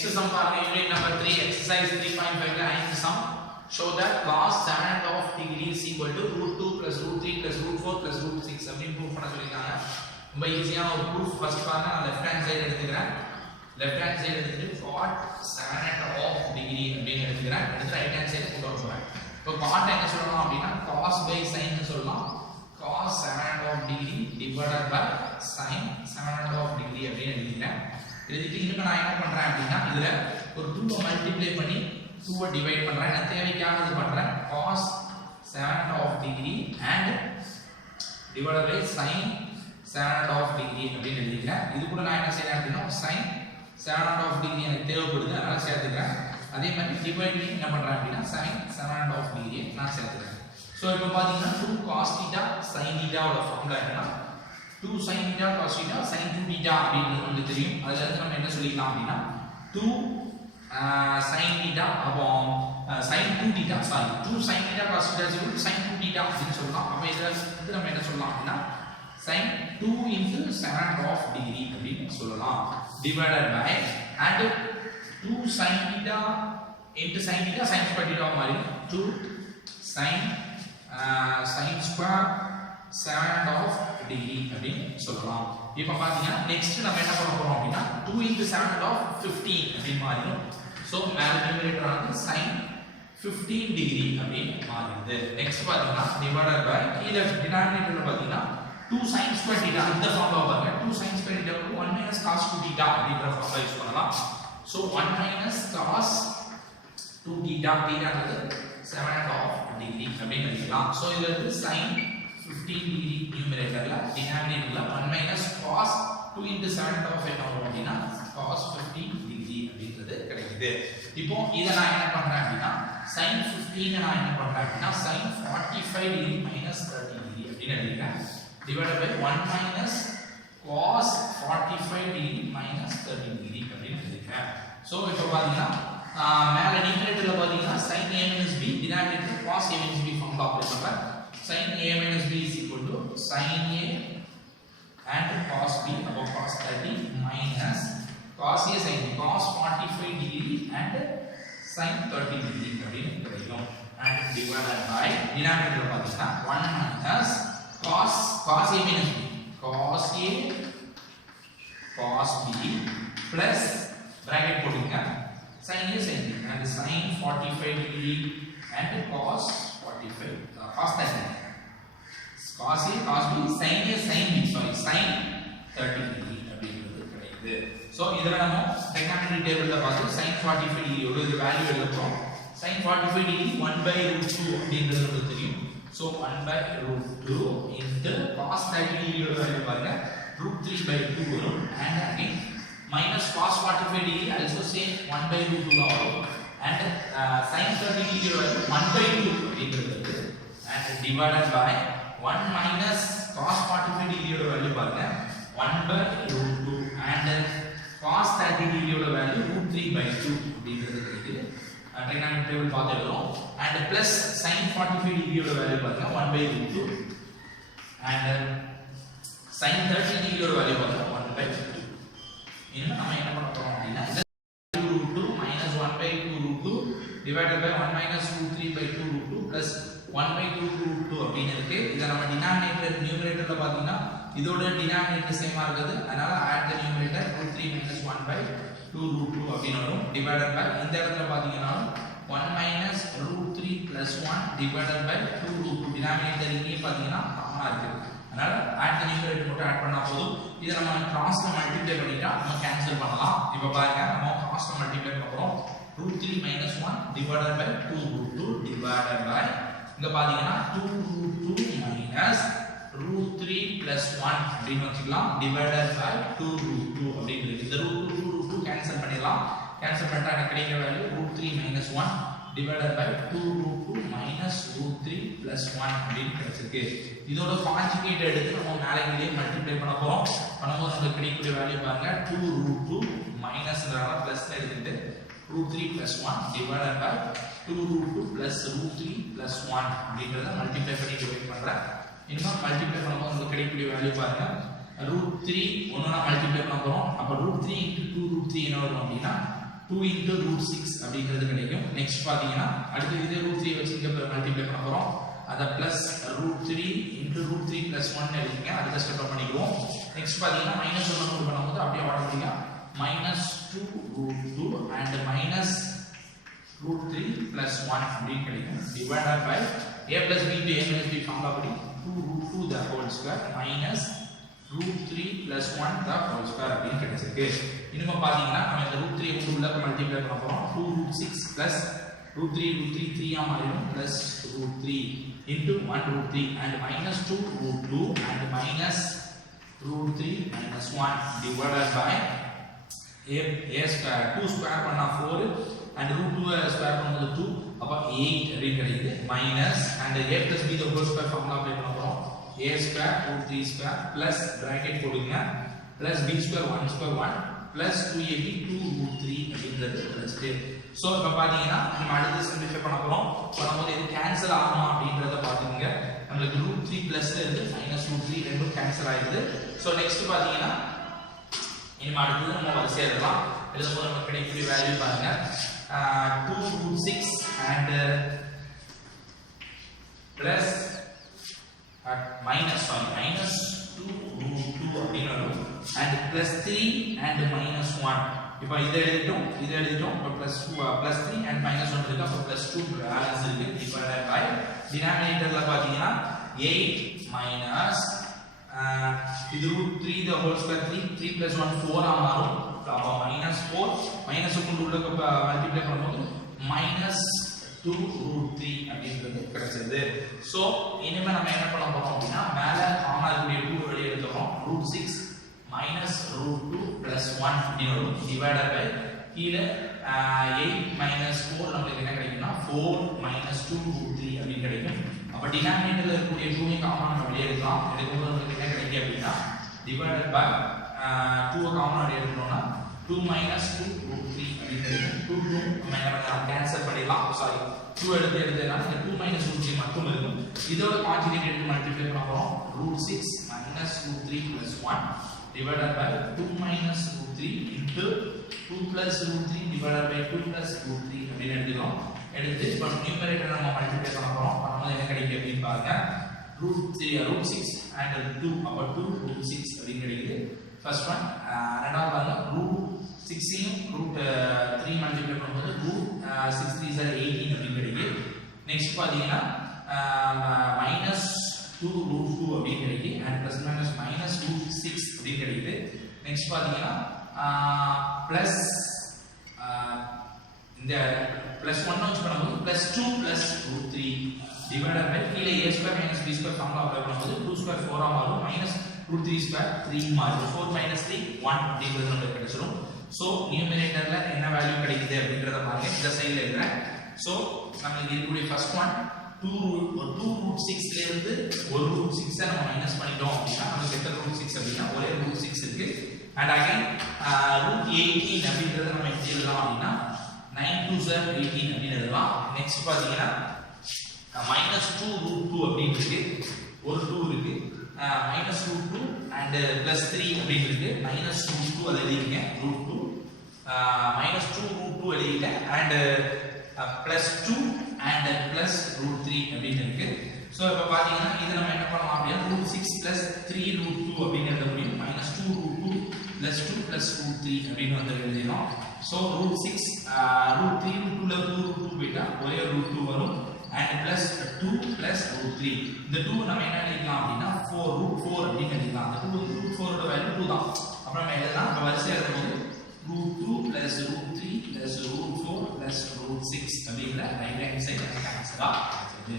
Next sum unit number 3, exercise 3.5 ninth sum. Show that cos 7.5 degree is equal to root 2 plus root 3 plus root 4 plus root 6 அப்படின்னு proof பண்ண சொல்லிருக்காங்க. ரொம்ப ஈஸியான ஒரு proof. First பாருங்க நான் left hand side எடுத்துக்கிறேன். left hand side எடுத்துட்டு cot 7.5 degree அப்படின்னு எடுத்துக்கிறேன். அடுத்து right hand side கொண்டு வர போறேன். இப்போ cot என்ன சொல்லலாம் அப்படினா cos by sin னு சொல்லலாம். cos 7.5 degree divided by sin 7.5 degree அப்படின்னு எழுதிக்கிறேன். எழுதிட்டு இன்னும் நான் என்ன பண்றேன் அப்படினா இதுல ஒரு 2 மல்டிப்ளை பண்ணி 2 டிவைட் பண்றேன். நான் தேவைக்காக இது பண்றேன். cos 7.5 degree and divided by sin 7.5 degree அப்படின்னு எழுதிக்கிறேன். இது கூட நான் என்ன செய்றேன் அப்படினா sin 7.5 degree எனக்கு தேவைப்படுது அதனால சேர்த்துக்கிறேன். அதே மாதிரி டிவைட் பண்ணி என்ன பண்றேன் அப்படினா sin 7.5 degree நான் சேர்த்துக்கிறேன். சோ இப்போ பாத்தீங்கன்னா 2 cos θ sin θ ஓட ஃபார்முலா என்னன்னா 2 sin θ cos θ sin 2 θ அப்படின்னு நமக்கு தெரியும். அதுல இருந்து நம்ம என்ன சொல்லிக்கலாம் அப்படினா 2 sin θ upon sin 2 θ sorry 2 sin θ cos θ is equal to sin 2 θ அப்படின்னு சொல்லலாம். அப்ப இதுல இருந்து நம்ம என்ன சொல்லலாம் அப்படினா sin 2 into 7.5 degree அப்படின்னு சொல்லலாம். divided by and 2 sin θ into sin θ sin square θ மாதிரி 2 sin square 7.5 degree அப்படின்னு சொல்லலாம். இப்போ பாத்தீங்கன்னா நெக்ஸ்ட் நம்ம என்ன பண்ண போறோம் அப்படினா 2 into 7.5 15 அப்படின்னு மாறிடும். சோ மேல நியூமரேட்டர் ஆனது sin 15 degree அப்படின்னு மாறுது. நெக்ஸ்ட் பாத்தீங்கன்னா divided by கீழ டினாமினேட்டர்ல பாத்தீங்கன்னா 2 sin square θ இந்த ஃபார்முலா பாருங்க 2 sin square θ க்கு 1 minus cos 2 θ அப்படிங்கற ஃபார்முலா யூஸ் பண்ணலாம். சோ 1 minus cos 2 θ θ ன்றது 7.5 degree அப்படின்னு எழுதலாம். சோ இதுல இருந்து sin 15 degree நியூமரேட்டர்ல டினாமினேட்டர்ல 1 minus cos 2 into 7.5 என்ன வரும் அப்படினா cos 15 degree அப்படிங்கிறது கிடைக்குது. இப்போ இத நான் என்ன பண்றேன் அப்படினா sin 15 நான் என்ன பண்றேன் அப்படினா sin 45 degree minus 30 degree அப்படின்னு எழுதிக்கிறேன். divided by 1 minus cos 45 degree minus 30 degree அப்படின்னு எழுதிக்கிறேன். சோ இப்போ பாத்தீங்கன்னா மேல நியூமரேட்டர்ல பாத்தீங்கன்னா sin a minus b denominator cos a minus b formula apply பண்றேன். sin a minus b is equal to sin a and cos b above cos 30 minus cos a sin b cos 45 degree and sin 30 degree அப்படின்னு கிடைக்கும். and divided by denominator பாத்தீங்கன்னா 1 minus cos a minus b cos a cos b plus bracket போடுங்க sin a sin b and sin 45 degree and cos 45 cos 30 cos a cos b sin a sin b sorry sin 30 degree அப்படிங்கிறது கிடைக்குது. So இதல நம்ம trigonometry டேபிள்ல பார்த்து sin 45 degree ஓட value எழுதுறோம். sin 45 degree 1/√2 அப்படிங்கிறது நமக்கு தெரியும். சோ 1/√2 into cos 30 degree ஓட வேல்யூ பாருங்க √3/2 வரும் and again minus cos 45 degree also same 1/√2 தான் வரும் and sin 30 degree ஓட 1/2 அப்படிங்கிறது and divided by 1 minus cos 45 degree ஓட வேல்யூ பாருங்க 1/√2 and cos 30 degree ஓட வேல்யூ √3/2 அப்படிங்கிறது கிடைக்குது. trigonometry டேபிள் பார்த்து எழுதுறோம் and plus sin 45 degree ஓட வேல்யூ பாருங்க 1/√2 and sin 30 degree ஓட வேல்யூ பாருங்க 1/2. இன்னும் நம்ம என்ன பண்ண போறோம் அப்படினா √2 minus 1/2√2 divided by 1 minus √3/2√2 plus 1/2√2 அப்படின்னு இருக்கு. இத நம்ம டினாமினேட்டர் நியூமரேட்டர்ல பாத்தீங்கன்னா இதோட டினாமினேட்டர் சேமா இருக்குது. அதனால add the numerator √3 minus 1/2√2 அப்படின்னு வரும். divided by இந்த இடத்துல பாத்தீங்கன்னா 1 minus √3 plus 1 divided by 2√2 denominator இங்கே பாத்தீங்கன்னா காமனா இருக்கு. அதனால add the numerator மட்டும் ஆட் பண்ணா போதும். இத நம்ம கிராஸ்ல மல்டிப்ளை பண்ணிட்டா நம்ம கேன்சல் பண்ணலாம். இப்போ பாருங்க நம்ம கிராஸ்ல மல்டிப்ளை பண்றோம். √3 minus 1 divided by 2√2 divided by இங்க பாத்தீங்கன்னா 2√2 minus √3 plus 1 அப்படின்னு வச்சுக்கலாம் divided by 2√2 அப்படின்னு இருக்கு. இந்த √2 கேன்சல் பண்ணிடலாம். கேன்சல் பண்ணிட்டா எனக்கு கிடைக்கிற value √3 minus 1 divided by 2√2 minus √3 plus 1 அப்படின்னு கிடைச்சிருக்கு. இதோட கான்ஜுகேட் எடுத்து நம்ம மேலே கீழே மல்டிப்ளை பண்ண போறோம். பண்ணும்போது நமக்கு கிடைக்கக்கூடிய வேல்யூ பாருங்க 2√2 மைனஸ்ங்கறத பிளஸ்ல எடுத்துட்டு √3 plus 1 divided by 2√2 plus √3 plus 1 அப்படிங்கறத மல்டிப்ளை பண்ணி டிவைட் பண்றேன். இன்னும் மல்டிப்ளை பண்ணும்போது நமக்கு கிடைக்கக்கூடிய வேல்யூ பாருங்க √3 ஒண்ணா மல்டிப்ளை பண்ண போறோம். அப்ப √3 into 2√3 என்ன வரும் அப்படினா 2 into root 6 அப்படிங்கிறது கிடைக்கும். நெக்ஸ்ட் பாத்தீங்கன்னா அடுத்து இதே root 3 வச்சு இங்க மல்டிப்ளை பண்ண போறோம். அத plus root 3 into root 3 plus 1 எழுதிங்க. அடுத்த ஸ்டெப் பண்ணிடுவோம். நெக்ஸ்ட் பாத்தீங்கன்னா minus 1 நோட் பண்ணும்போது அப்படியே ஆட்டோமேட்டிக்கா minus 2 root 2 and minus root 3 plus 1 அப்படின்னு கிடைக்கும். divided by a plus b to a minus b formula படி 2 root 2 the whole square minus root 3 plus 1 the whole square அப்படின்னு கிடைச்சிருக்கு. இனிமே பாத்தீங்கன்னா நம்ம இந்த root 3 கொண்டு உள்ள மல்டிப்ளை பண்ண போறோம். 2 root 6 plus root 3 3 ஆ மாறிடும் plus root 3 into 1 root 3 and minus 2 root 2 and minus root 3 minus 1 divided by a square 2 square பண்ணா 4 and root 2 square பண்ணும்போது 2 அப்ப 8 அப்படின்னு கிடைக்குது minus and a plus b the whole square formula apply பண்ண போறோம். a square root 3 square plus bracket போடுங்க plus b square 1 square 1 plus 2ab 2 root 3 அப்படிங்கிறது plus 10. So இப்ப பாத்தீங்கன்னா நம்ம அடுத்து சிம்பிளிஃபை பண்ண போறோம். பண்ணும்போது இது கேன்சல் ஆகுமா அப்படிங்கறத பாத்துங்க. நமக்கு root 3 plus இருந்து minus root 3 ரெண்டும் கேன்சல் ஆயிடுது. சோ நெக்ஸ்ட் பாத்தீங்கன்னா இனிமே அடுத்து நம்ம வரிசையா எழுதலாம். எழுதும்போது நமக்கு கிடைக்கக்கூடிய வேல்யூ பாருங்க 2 root 6 and plus minus 2 root 2 அப்படினு வரும் and plus 3 and minus 1. இப்போ இத எழுதிட்டோம் இப்போ plus 3 and minus 1 இருக்கு. அப்ப plus 2 பேலன்ஸ் இருக்கு. டிவைடட் பை டினாமினேட்டர்ல பாத்தீங்கன்னா 8 minus இது root 3 the whole square 3 plus 1 4 ஆ மாறும். அப்ப minus 4 மைனஸ் கொண்டு உள்ள மல்டிப்ளை பண்ணும்போது minus 2 root 3 அப்படிங்கிறது கிடைச்சது. சோ இனிமே நம்ம என்ன பண்ண போறோம் அப்படினா மேல காமனா இருக்கக்கூடிய 2 வெளிய எடுத்துறோம். root 6 minus root 2 plus 1 அப்படினு வரும். divided by கீழ 8 minus 4 நமக்கு என்ன கிடைக்கும்னா 4 minus 2 root 3 அப்படி கிடைக்கும். அப்ப டினாமினேட்டர்ல இருக்கக்கூடிய 2 ஐ காமனா நம்ம வெளிய எடுக்கலாம். எடுக்கும்போது நமக்கு என்ன கிடைக்கும் அப்படினா divided by 2 காமனா வெளிய எடுத்தோம்னா 2 minus 2 root 3 அப்படி கிடைக்கும். 2 நம்ம என்ன பண்ணலாம் கேன்சல் பண்ணிடலாம். சாரி 2 எடுத்தேனா இந்த 2 minus root 3 மட்டும் இருக்கும். இதோட கான்ஜுகேட் எடுத்து மல்டிப்ளை பண்ண போறோம். root 6 minus root 3 plus 1 divided by 2 minus root 3 into 2 plus root 3 divided by 2 plus root 3 அப்படி எடுத்துறோம். எடுத்து இப்போ நியூமரேட்டர் நம்ம மல்டிப்ளை பண்ண போறோம். பண்ணும்போது என்ன கிடைக்கும் அப்படி பாருங்க root 6 and 2 அப்ப 2 root 6 அப்படி கிடைக்குது. ஃபர்ஸ்ட் ஒன் ரெண்டாவது பாருங்க root 6 ஐயும் root 3 மல்டிப்ளை பண்ணும்போது root 6 3 is 18 அப்படி கிடைக்குது. நெக்ஸ்ட் பாத்தீங்கன்னா minus 2 root 2 அப்படி கிடைக்குது and plus minus minus root 6 அப்படி கிடைக்குது. நெக்ஸ்ட் பாத்தீங்கன்னா plus இந்த plus 1 வச்சு பண்ணும்போது plus 2 plus root 3 divided by கீழே a square minus b square formula apply பண்ணும்போது 2 square 4 ஆ மாறும் minus root 3 square 3 மாறும் 4 minus 3 1 அப்படிங்கிறது நமக்கு கிடைச்சிரும். சோ நியூமரேட்டர்ல என்ன வேல்யூ கிடைக்குது அப்படிங்கறத பாருங்க. இந்த சைடுல எழுதுறேன். சோ நமக்கு இருக்கக்கூடிய ஃபர்ஸ்ட் ஒன் 2 root 6 ல இருந்து ஒரு root 6 நம்ம மைனஸ் பண்ணிட்டோம் அப்படினா நமக்கு எத்தனை root 6 அப்படினா ஒரே root 6 இருக்கு. and again root 18 அப்படிங்கறத நம்ம எப்படி எழுதலாம் அப்படினா 9 2s are 18 அப்படி எழுதலாம். நெக்ஸ்ட் பாத்தீங்கன்னா -2 root 2 அப்படி இருக்கு. ஒரு 2 இருக்கு. minus root 2 and plus 3 அப்படி இருக்கு. minus root 2 அது எழுதிங்க root 2 minus 2 root 2 எழுதிங்க and plus 2 and plus root 3 அப்படி இருக்கு. சோ இப்ப பாத்தீங்கன்னா இது நம்ம என்ன பண்ணலாம் அப்படினா root 6 plus 3 root 2 அப்படி எழுத முடியும். minus 2 root 2 plus 2 plus root 3 அப்படி வந்து எழுதினோம். சோ root 6 root 3 root 2 ல 2 root 2 போய்ட்டா ஒரே root 2 வரும் and plus 2 plus root 3. இந்த 2 நம்ம என்ன எழுதலாம் அப்படினா 4 root 4 அப்படி எழுதலாம். அந்த 2 root 4 ஓட வேல்யூ 2 தான். அப்புறம் நம்ம எழுதலாம். அப்ப வரிசையா எழுதும்போது root 2 plus root 3 plus root 4 plus root 6 அப்படிங்கற ரைட் ஹேண்ட் சைடு ஆன்சரா கிடைக்குது.